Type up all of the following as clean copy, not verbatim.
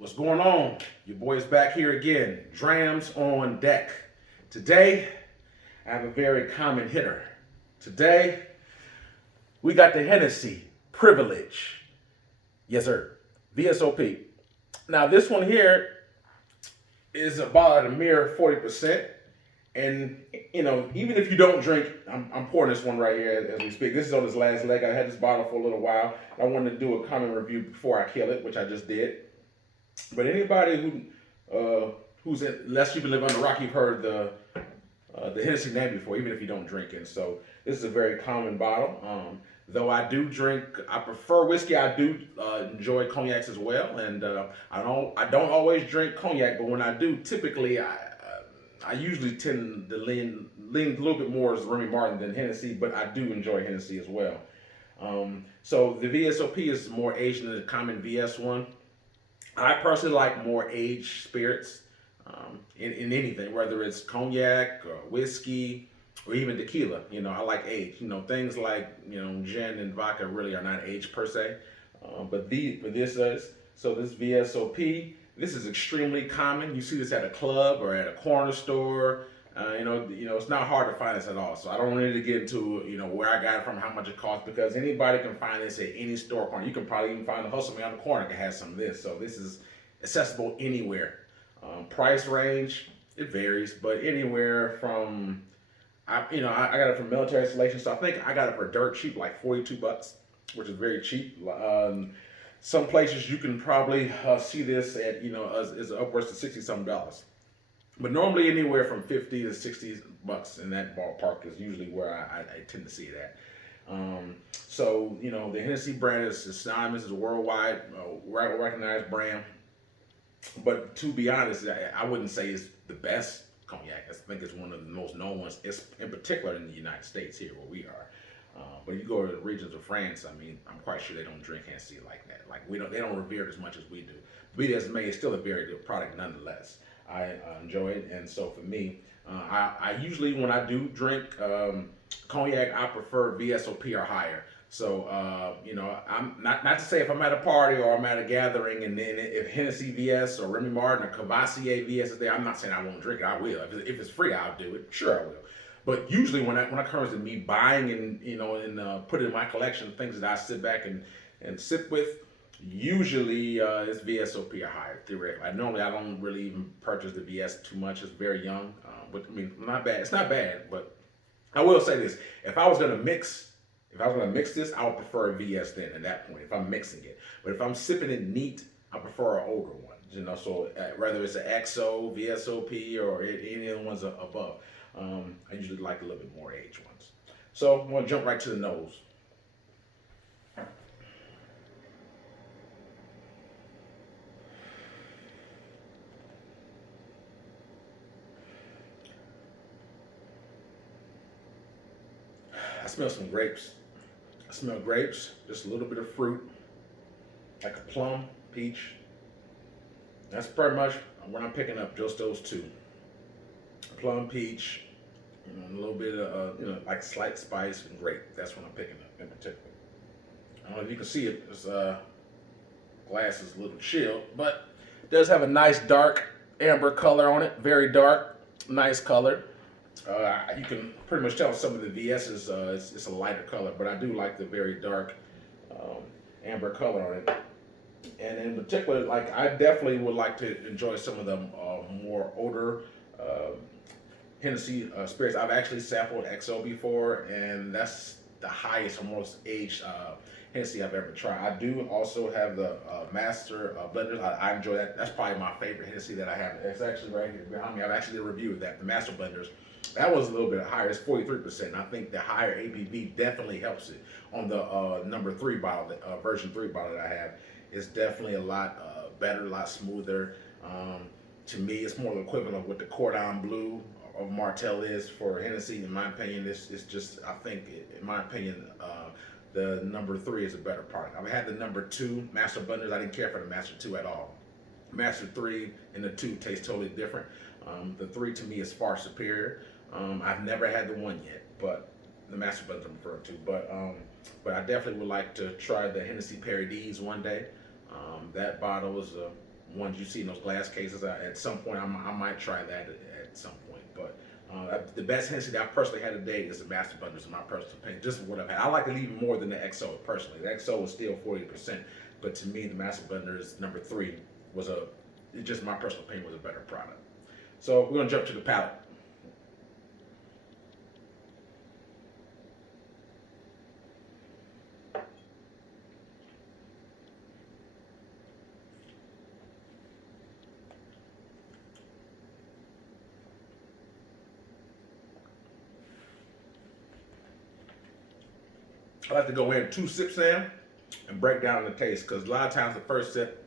What's going on? Your boy's back here again. Drams on deck. Today, I have a very common hitter. Today, we got the Hennessey Privilege. Yes, sir. VSOP. Now, this one here is about a mere 40%. And, even if you don't drink, I'm pouring this one right here as we speak. This is on its last leg. I had this bottle for a little while. I wanted to do a common review before I kill it, which I just did. But anybody who's unless you've been living under a rock, you've heard the Hennessey name before, even if you don't drink it. So this is a very common bottle. Though I do drink, I prefer whiskey. I do enjoy cognacs as well, and I don't always drink cognac, but when I do, typically I usually tend to lean a little bit more as Remy Martin than Hennessey, but I do enjoy Hennessey as well. So the VSOP is more aged than the common VS one. I personally like more aged spirits in anything, whether it's cognac or whiskey or even tequila. I like aged. Things like gin and vodka really are not aged per se, but this is. So this VSOP, this is extremely common. You see this at a club or at a corner store. It's not hard to find this at all. So I don't need to get into where I got it from, how much it costs, because anybody can find this at any store corner. You can probably even find a hustle man on the corner that has some of this. So this is accessible anywhere. Price range, it varies, but anywhere from I got it from military installation, so I think I got it for dirt cheap, like $42, which is very cheap. Some places you can probably see this at is upwards to $60 something. But normally anywhere from 50 to 60 bucks in that ballpark is usually where I tend to see it at. So the Hennessey brand is synonymous, is a worldwide recognized brand. But to be honest, I wouldn't say it's the best cognac. I think it's one of the most known ones, it's in particular in the United States here where we are. But you go to the regions of France, I'm quite sure they don't drink Hennessey like that. Like they don't revere it as much as we do. Be it as may, it's still a very good product nonetheless. I enjoy it, and so for me, I usually when I do drink cognac, I prefer VSOP or higher. So I'm not to say if I'm at a party or I'm at a gathering, and then if Hennessey VS or Remy Martin or Cavassier VS is there, I'm not saying I won't drink it. I will. If it's free, I'll do it. Sure, I will. But usually when it comes to me buying and put it in my collection, things that I sit back and sip with, usually it's VSOP or higher, theoretically. Normally I don't really even purchase the VS too much. It's very young, but not bad. It's not bad, but I will say this: if I was gonna mix this, I would prefer a VS then. At that point, if I'm mixing it, but if I'm sipping it neat, I prefer an older one. So whether it's an XO, VSOP, or any of the ones above, I usually like a little bit more aged ones. So I'm gonna jump right to the nose. I smell some grapes. I smell grapes, just a little bit of fruit, like a plum, peach. That's pretty much what I'm picking up, just those two. Plum, peach, a little bit of, like slight spice and grape. That's what I'm picking up in particular. I don't know if you can see it, this glass is a little chilled, but it does have a nice dark amber color on it, very dark, nice color. You can pretty much tell some of the VS's it's a lighter color, but I do like the very dark amber color on it. And in particular, like I definitely would like to enjoy some of the more older Hennessey spirits. I've actually sampled XO before, and that's the highest or most aged Hennessey I've ever tried. I do also have the Master Blenders. I enjoy that. That's probably my favorite Hennessey that I have. It's actually right here behind me. I've actually did a review of that, the Master Blenders. That was a little bit higher. It's 43%. I think the higher ABV definitely helps it. On the number 3 bottle, version 3 bottle that I have, it's definitely a lot better, a lot smoother. To me, it's more the equivalent of what the Cordon Bleu of Martell is for Hennessy. In my opinion, it's just, I think, in my opinion, the number 3 is a better product. I've had the number 2 Master Blenders. I didn't care for the Master 2 at all. Master 3 and the 2 taste totally different. The 3 to me is far superior. I've never had the 1 yet, but the Master Blenders I'm referring to. But I definitely would like to try the Hennessy Paradis one day. That bottle is ones you see in those glass cases. At some point, I might try that at some point. But the best Hennessy that I personally had today is the Master Blenders, in my personal opinion. Just what I've had. I like it even more than the XO personally. The XO was still 40%, but to me, the Master Blenders #3 was just my personal opinion, was a better product. So we're gonna jump to the palate. I like to go in 2 sips in and break down the taste, because a lot of times the first sip,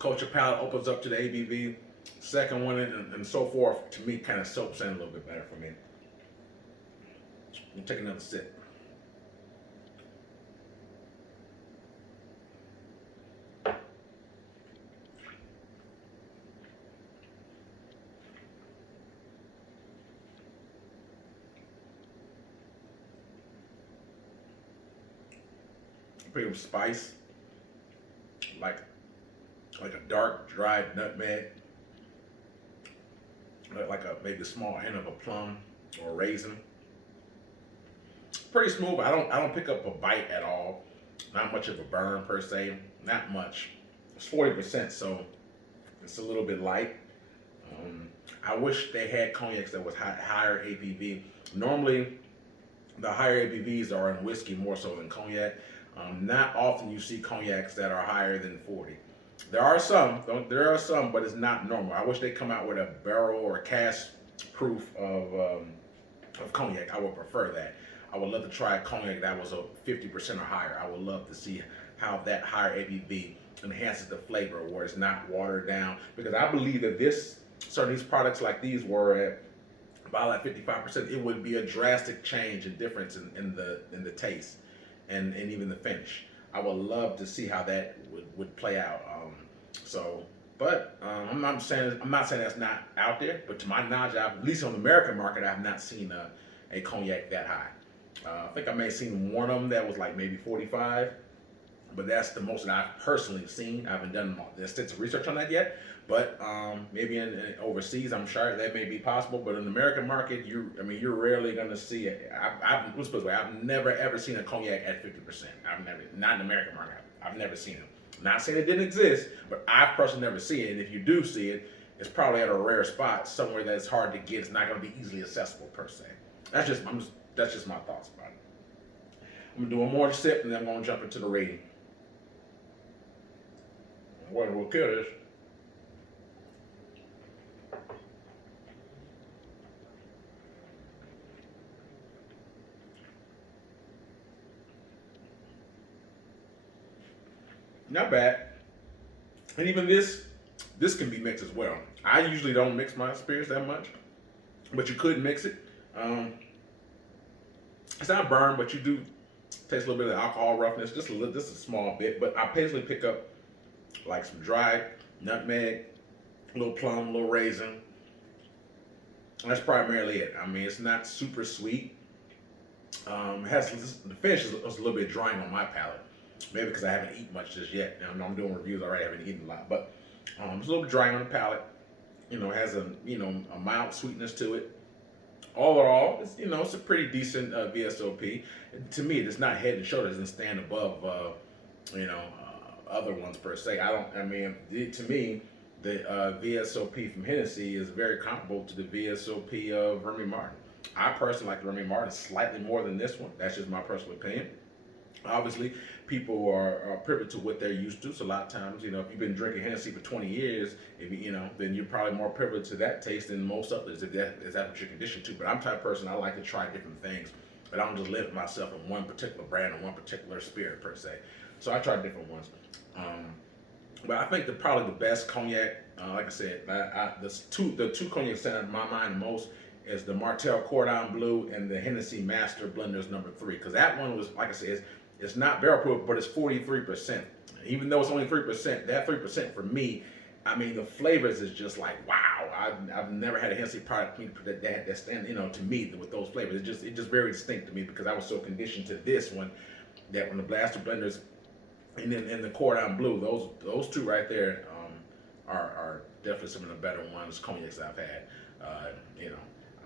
coat your palate, opens up to the ABV. Second one, and so forth, to me, kind of soaks in a little bit better for me. We'll take another sip. Pretty much spice, like a dark dried nutmeg, like maybe a small hint of a plum or a raisin. Pretty smooth. I don't pick up a bite at all. Not much of a burn per se. Not much. It's 40%, so it's a little bit light. I wish they had cognacs that was higher ABV. Normally, the higher ABVs are in whiskey more so than cognac. Not often you see cognacs that are higher than 40. There are some, but it's not normal. I wish they'd come out with a barrel or a cask proof of cognac. I would prefer that. I would love to try a cognac that was a 50% or higher. I would love to see how that higher ABV enhances the flavor, where it's not watered down. Because I believe that these products like these were at about like 55%, it would be a drastic change and difference in the taste and even the finish. I would love to see how that would play out. I'm not saying that's not out there, but to my knowledge, at least on the American market, I have not seen a cognac that high. I think I may have seen one of them that was like maybe 45, but that's the most that I've personally seen. I haven't done extensive research on that yet, but maybe in overseas, I'm sure that may be possible. But in the American market, you're rarely going to see it. Let's put it this way: I've never ever seen a cognac at 50%. Not in the American market. I've never seen it. Not saying it didn't exist, but I've personally never seen it. And if you do see it, it's probably at a rare spot somewhere that's hard to get. It's not going to be easily accessible per se. That's just my thoughts about it. I'm gonna do one more sip, and then I'm gonna jump into the rating. What will kill this? Not bad. And even this can be mixed as well. I usually don't mix my spirits that much, but you could mix it. It's not burn, but you do taste a little bit of alcohol roughness, just a small bit. But I occasionally pick up like some dried nutmeg, a little plum, a little raisin. That's primarily it. I mean, it's not super sweet. The finish is a little bit drying on my palate. Maybe because I haven't eaten much just yet. I'm doing reviews already. I haven't eaten a lot, but it's a little bit drying on the palate. It has a mild sweetness to it. All in all, it's a pretty decent VSOP. To me, it's not head and shoulders, doesn't stand above other ones per se. To me, the VSOP from Hennessey is very comparable to the VSOP of Remy Martin. I personally like the Remy Martin slightly more than this one. That's just my personal opinion. Obviously, people are privy to what they're used to. So a lot of times, if you've been drinking Hennessey for 20 years, then you're probably more privy to that taste than most others, if that is what you're conditioned to. But I'm the type of person, I like to try different things, but I don't just limit myself in one particular brand or one particular spirit per se. So I try different ones. But I think probably the best cognac, like I said, the two cognacs that stand in my mind the most is the Martell Cordon Bleu and the Hennessey Master Blenders #3. Because that one was, like I said, it's not barrel proof, but it's 43%. Even though it's only 3%, that 3% for me, the flavors is just like, wow. I've never had a Hennessey product that stand, to me with those flavors. It's just very distinct to me because I was so conditioned to this one that when the Blaster Blenders and then the Cordon Bleu, those two right there, are definitely some of the better ones, cognacs I've had. You know,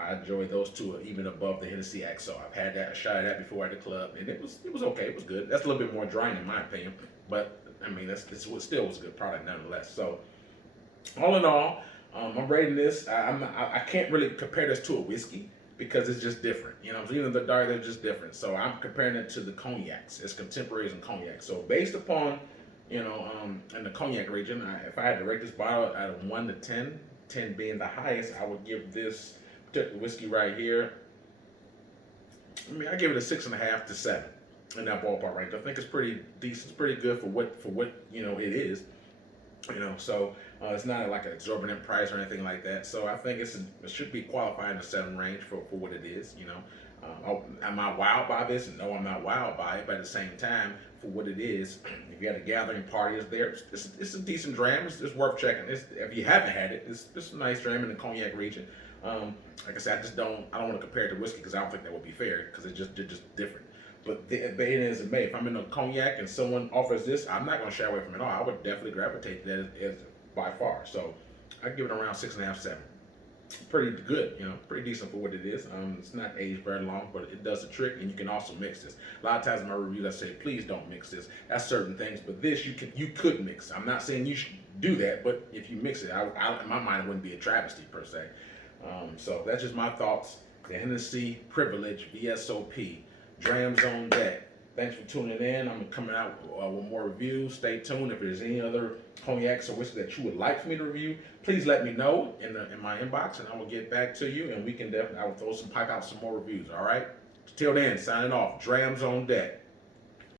I enjoy those two even above the Hennessey XO. I've had that, a shot of that before at the club, and it was okay. It was good. That's a little bit more drying in my opinion, but I mean this was still was a good product nonetheless. So all in all, I'm rating this. I can't really compare this to a whiskey because it's just different. You know, even the dark, they're just different. So I'm comparing it to the cognacs. It's contemporaries and cognac. So based upon, in the cognac region, if I had to rate this bottle out of 1 to 10, 10 being the highest, I would give this particular whiskey right here. I mean, I give it a 6.5 to 7 in that ballpark range. I think it's pretty decent. It's pretty good for what it is. So it's not like an exorbitant price or anything like that. So I think it should be qualified in the 7 range for what it is. Am I wowed by this? No, I'm not wowed by it. But at the same time, for what it is, if you had a gathering party, it's a decent dram. It's worth checking. If you haven't had it, it's a nice dram in the cognac region. Like I said, I don't want to compare it to whiskey because I don't think that would be fair because they're just different. But be it as it may, if I'm in a cognac and someone offers this, I'm not going to shy away from it at all. I would definitely gravitate to that as by far. So I give it around 6.5, 7. Pretty good, pretty decent for what it is. It's not aged very long, but it does the trick, and you can also mix this. A lot of times in my reviews, I say, please don't mix this. That's certain things, but this you could mix. I'm not saying you should do that, but if you mix it, in my mind, it wouldn't be a travesty per se. So that's just my thoughts. The Hennessey Privilege VSOP. Drams on deck. Thanks for tuning in. I'm coming out with more reviews. Stay tuned. If there's any other cognacs or whiskey that you would like for me to review, please let me know in my inbox, and I will get back to you. And I will pipe out some more reviews. All right. Till then, signing off. Drams on deck.